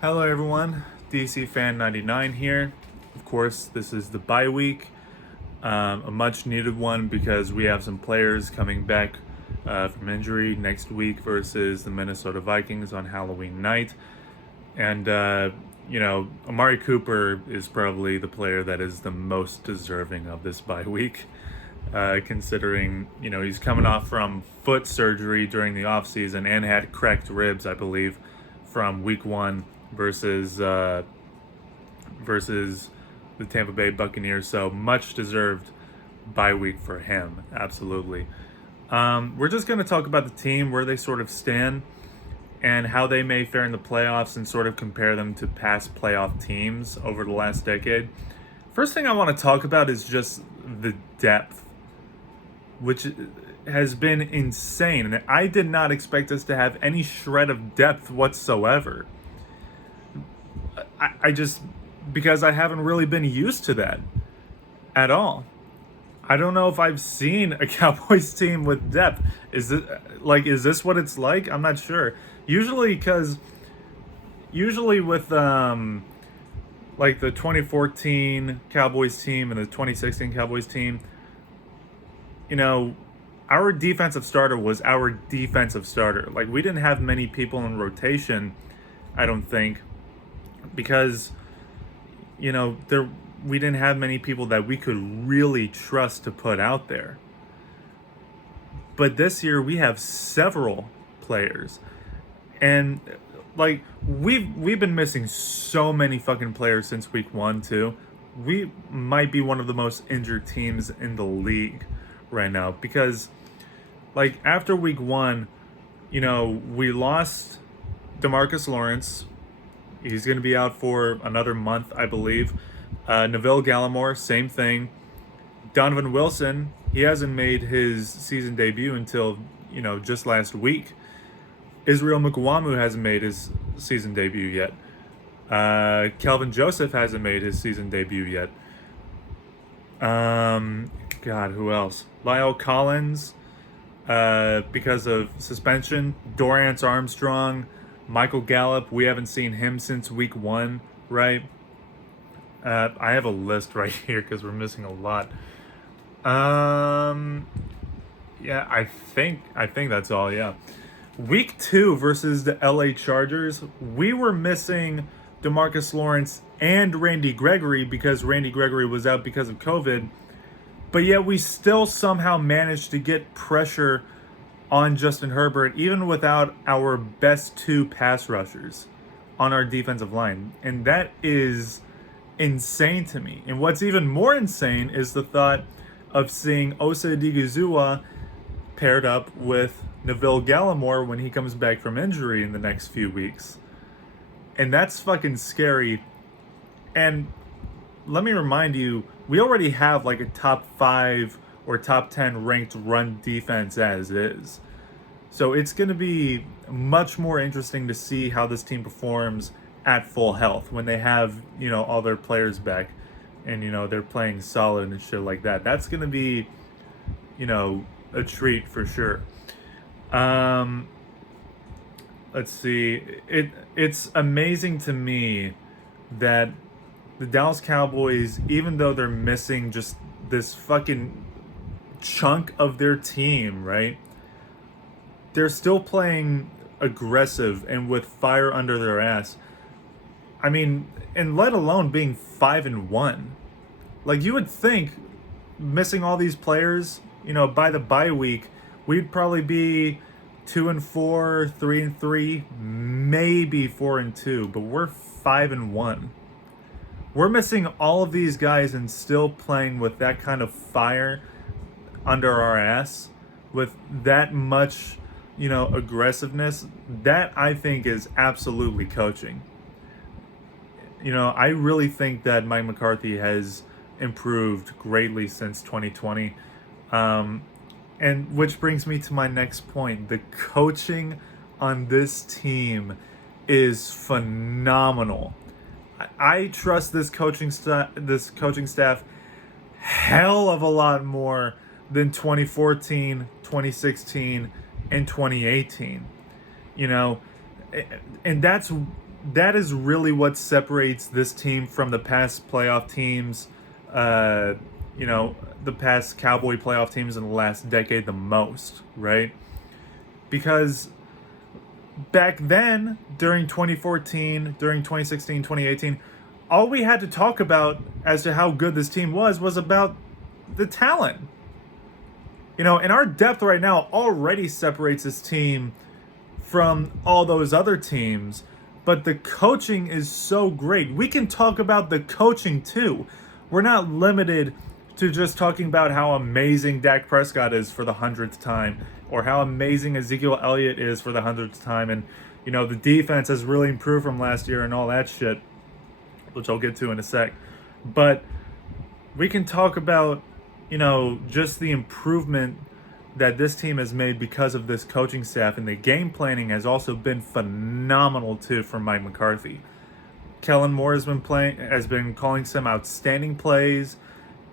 Hello, everyone. DC Fan 99 here. Of course, this is the bye week, a much needed one because we have some players coming back from injury next week versus the Minnesota Vikings on Halloween night. And, Amari Cooper is probably the player that is the most deserving of this bye week, considering, he's coming off from foot surgery during the offseason and had cracked ribs, I believe, from week one versus the Tampa Bay Buccaneers. So much deserved bye week for him. Absolutely. We're just going to talk about the team, where they sort of stand, and how they may fare in the playoffs, and sort of compare them to past playoff teams over the last decade. First thing I want to talk about is just the depth, which has been insane. And I did not expect us to have any shred of depth whatsoever. I just, because I haven't really been used to that at all. I don't know if I've seen a Cowboys team with depth. Is this what it's like? I'm not sure. Usually with like the 2014 Cowboys team and the 2016 Cowboys team, our defensive starter was our defensive starter. Like, we didn't have many people in rotation, I don't think, because we didn't have many people that we could really trust to put out there. But this year we have several players, and like we've been missing so many fucking players since week 1 too. We might be one of the most injured teams in the league right now, because like after week 1, we lost DeMarcus Lawrence. He's going to be out for another month, I believe. Neville Gallimore, same thing. Donovan Wilson, he hasn't made his season debut until, just last week. Israel Mukuamu hasn't made his season debut yet. Kelvin Joseph hasn't made his season debut yet. God, who else? Lyle Collins, because of suspension. Dorrance Armstrong, Michael Gallup, we haven't seen him since week 1, right? I have a list right here because we're missing a lot. Yeah, I think that's all. Yeah, week 2 versus the LA Chargers, we were missing DeMarcus Lawrence and Randy Gregory because Randy Gregory was out because of COVID. But yet we still somehow managed to get pressure on Justin Herbert, even without our best 2 pass rushers on our defensive line. And that is insane to me. And what's even more insane is the thought of seeing Osa Odighizuwa paired up with Neville Gallimore when he comes back from injury in the next few weeks. And that's fucking scary. And let me remind you, we already have like a top 5 or top 10 ranked run defense as is. So it's going to be much more interesting to see how this team performs at full health when they have, all their players back and, they're playing solid and shit like that. That's going to be, a treat for sure. Let's see. It's amazing to me that the Dallas Cowboys, even though they're missing just this fucking chunk of their team, right? They're still playing aggressive and with fire under their ass. I mean, and let alone being 5-1. Like, you would think, missing all these players, by the bye week, we'd probably be 2-4, 3-3, maybe 4-2, but we're 5-1. We're missing all of these guys and still playing with that kind of fire under our ass, with that much, aggressiveness. That, I think, is absolutely coaching. I really think that Mike McCarthy has improved greatly since 2020. And which brings me to my next point. The coaching on this team is phenomenal. I trust this coaching staff hell of a lot more than 2014, 2016, and 2018. And that's that is really what separates this team from the past playoff teams, you know, the past Cowboy playoff teams in the last decade the most, right? Because back then, during 2014, during 2016, 2018, all we had to talk about as to how good this team was about the talent. You know, and our depth right now already separates this team from all those other teams, but the coaching is so great. We can talk about the coaching too. We're not limited to just talking about how amazing Dak Prescott is for the 100th time, or how amazing Ezekiel Elliott is for the 100th time, and you know, the defense has really improved from last year and all that shit, which I'll get to in a sec. But we can talk about, you know, just the improvement that this team has made because of this coaching staff, and the game planning has also been phenomenal too from Mike McCarthy. Kellen Moore has been calling some outstanding plays,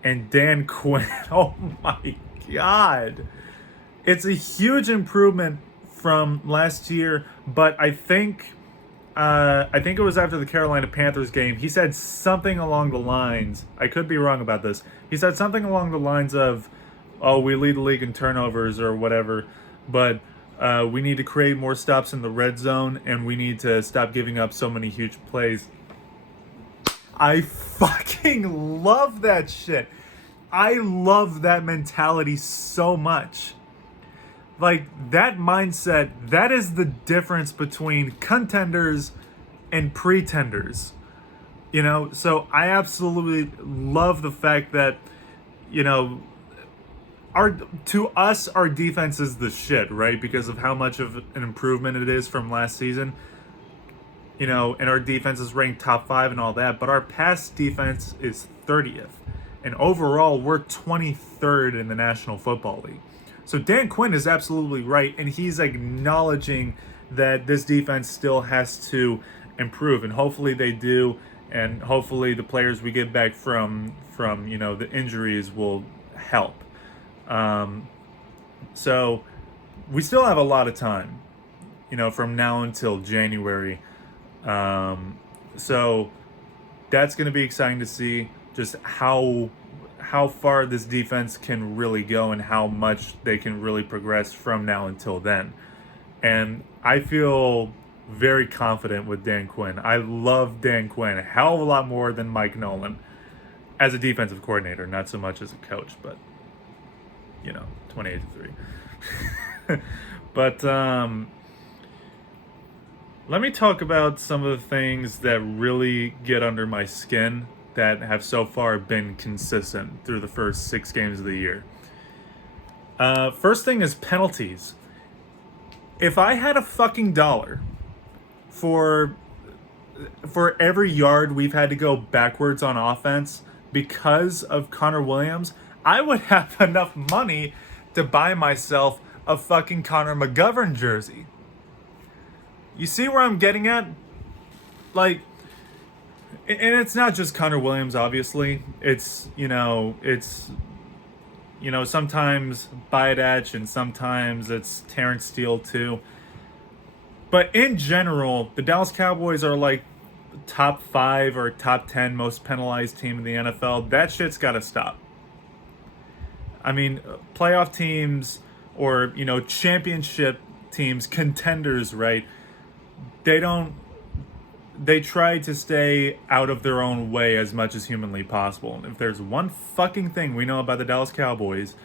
and Dan Quinn, oh my god, it's a huge improvement from last year. But I think it was after the Carolina Panthers game, he said something along the lines, I could be wrong about this, he said something along the lines of, oh, we lead the league in turnovers or whatever, but we need to create more stops in the red zone, and we need to stop giving up so many huge plays. I fucking love that shit. I love that mentality so much. Like, that mindset, that is the difference between contenders and pretenders. You know, so I absolutely love the fact that, you know, to us, our defense is the shit, right? Because of how much of an improvement it is from last season. You know, and our defense is ranked top 5 and all that, but our pass defense is 30th. And overall, we're 23rd in the National Football League. So Dan Quinn is absolutely right, and he's acknowledging that this defense still has to improve, and hopefully they do, and hopefully the players we get back from you know, the injuries will help. So we still have a lot of time, you know, from now until January. So that's going to be exciting to see just how far this defense can really go and how much they can really progress from now until then. And I feel very confident with Dan Quinn. I love Dan Quinn a hell of a lot more than Mike Nolan as a defensive coordinator, not so much as a coach, but you know, 28-3. But let me talk about some of the things that really get under my skin that have so far been consistent through the first 6 games of the year. First thing is penalties. If I had a fucking dollar for every yard we've had to go backwards on offense because of Connor Williams, I would have enough money to buy myself a fucking Connor McGovern jersey. You see where I'm getting at? Like, and it's not just Connor Williams, obviously. It's sometimes Baiadach, and sometimes it's Terrence Steele too. But in general, the Dallas Cowboys are like top 5 or top 10 most penalized team in the NFL. That shit's got to stop. I mean, playoff teams or, you know, championship teams, contenders, right? They try to stay out of their own way as much as humanly possible. And if there's one fucking thing we know about the Dallas Cowboys,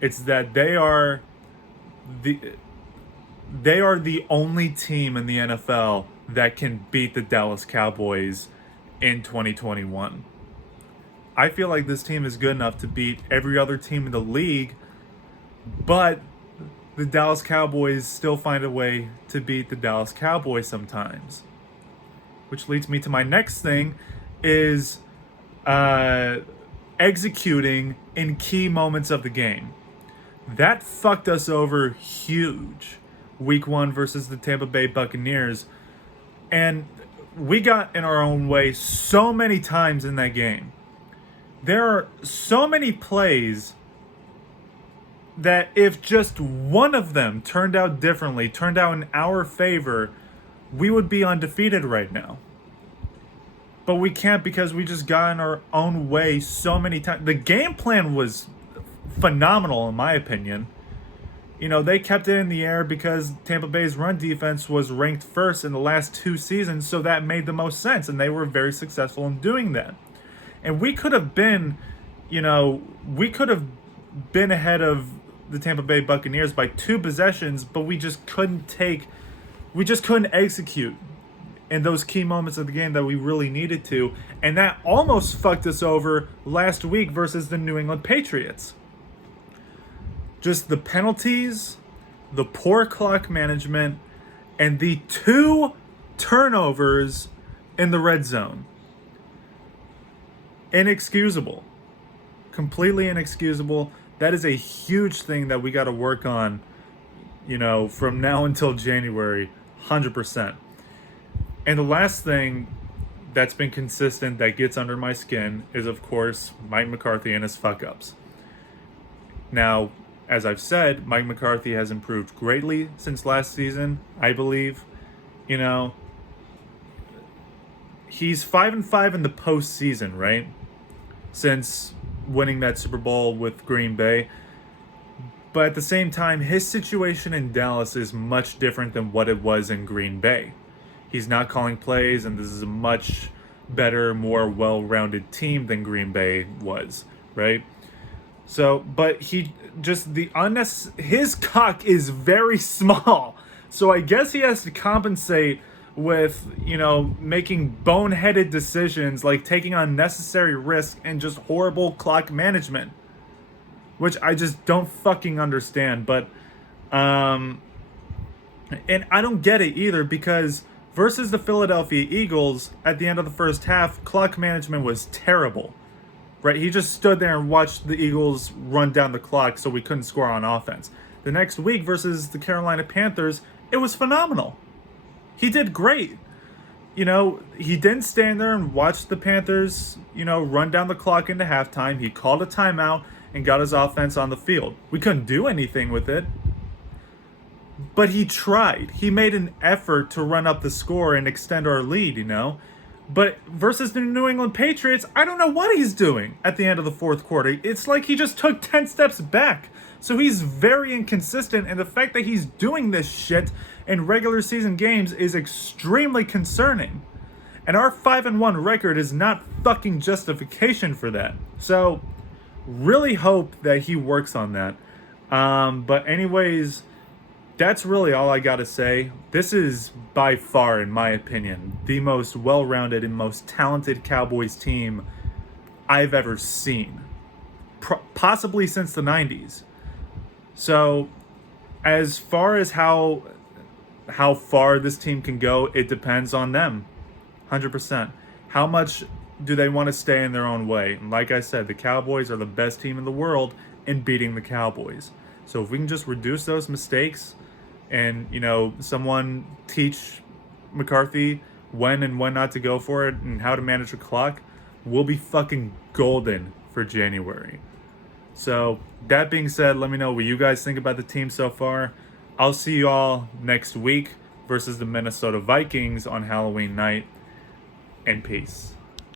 it's that they are the only team in the NFL that can beat the Dallas Cowboys in 2021. I feel like this team is good enough to beat every other team in the league, but the Dallas Cowboys still find a way to beat the Dallas Cowboys sometimes. Which leads me to my next thing, is executing in key moments of the game. That fucked us over huge. Week 1 versus the Tampa Bay Buccaneers. And we got in our own way so many times in that game. There are so many plays that if just one of them turned out differently, turned out in our favor, we would be undefeated right now. But we can't because we just got in our own way so many times. The game plan was phenomenal, in my opinion. You know, they kept it in the air because Tampa Bay's run defense was ranked first in the last 2 seasons, so that made the most sense, and they were very successful in doing that. And we could have been, we could have been ahead of the Tampa Bay Buccaneers by 2 possessions, but we just couldn't execute in those key moments of the game that we really needed to, and that almost fucked us over last week versus the New England Patriots. Just the penalties, the poor clock management, and the 2 turnovers in the red zone. Inexcusable. Completely inexcusable. That is a huge thing that we got to work on, from now until January, 100%. And the last thing that's been consistent that gets under my skin is, of course, Mike McCarthy and his fuck-ups. Now, as I've said, Mike McCarthy has improved greatly since last season, I believe. He's 5-5 in the postseason, right? Since winning that Super Bowl with Green Bay. But at the same time, his situation in Dallas is much different than what it was in Green Bay. He's not calling plays, and this is a much better, more well-rounded team than Green Bay was, right? So, but his cock is very small. So I guess he has to compensate with, making boneheaded decisions like taking unnecessary risk and just horrible clock management, which I just don't fucking understand. But, and I don't get it either, because versus the Philadelphia Eagles, at the end of the first half, clock management was terrible. Right? He just stood there and watched the Eagles run down the clock so we couldn't score on offense. The next week versus the Carolina Panthers, it was phenomenal. He did great. He didn't stand there and watch the Panthers, run down the clock into halftime. He called a timeout and got his offense on the field. We couldn't do anything with it. But he tried. He made an effort to run up the score and extend our lead, But versus the New England Patriots, I don't know what he's doing at the end of the fourth quarter. It's like he just took 10 steps back. So he's very inconsistent, and the fact that he's doing this shit in regular season games is extremely concerning. And our 5-1 record is not fucking justification for that. So really hope that he works on that. But anyways, that's really all I gotta say. This is by far, in my opinion, the most well-rounded and most talented Cowboys team I've ever seen. Possibly since the 90s. So, as far as how far this team can go, it depends on them. 100%. How much do they want to stay in their own way? And like I said, the Cowboys are the best team in the world in beating the Cowboys. So if we can just reduce those mistakes and, someone teach McCarthy when and when not to go for it and how to manage the clock, we'll be fucking golden for January. So that being said, let me know what you guys think about the team so far. I'll see you all next week versus the Minnesota Vikings on Halloween night. And peace.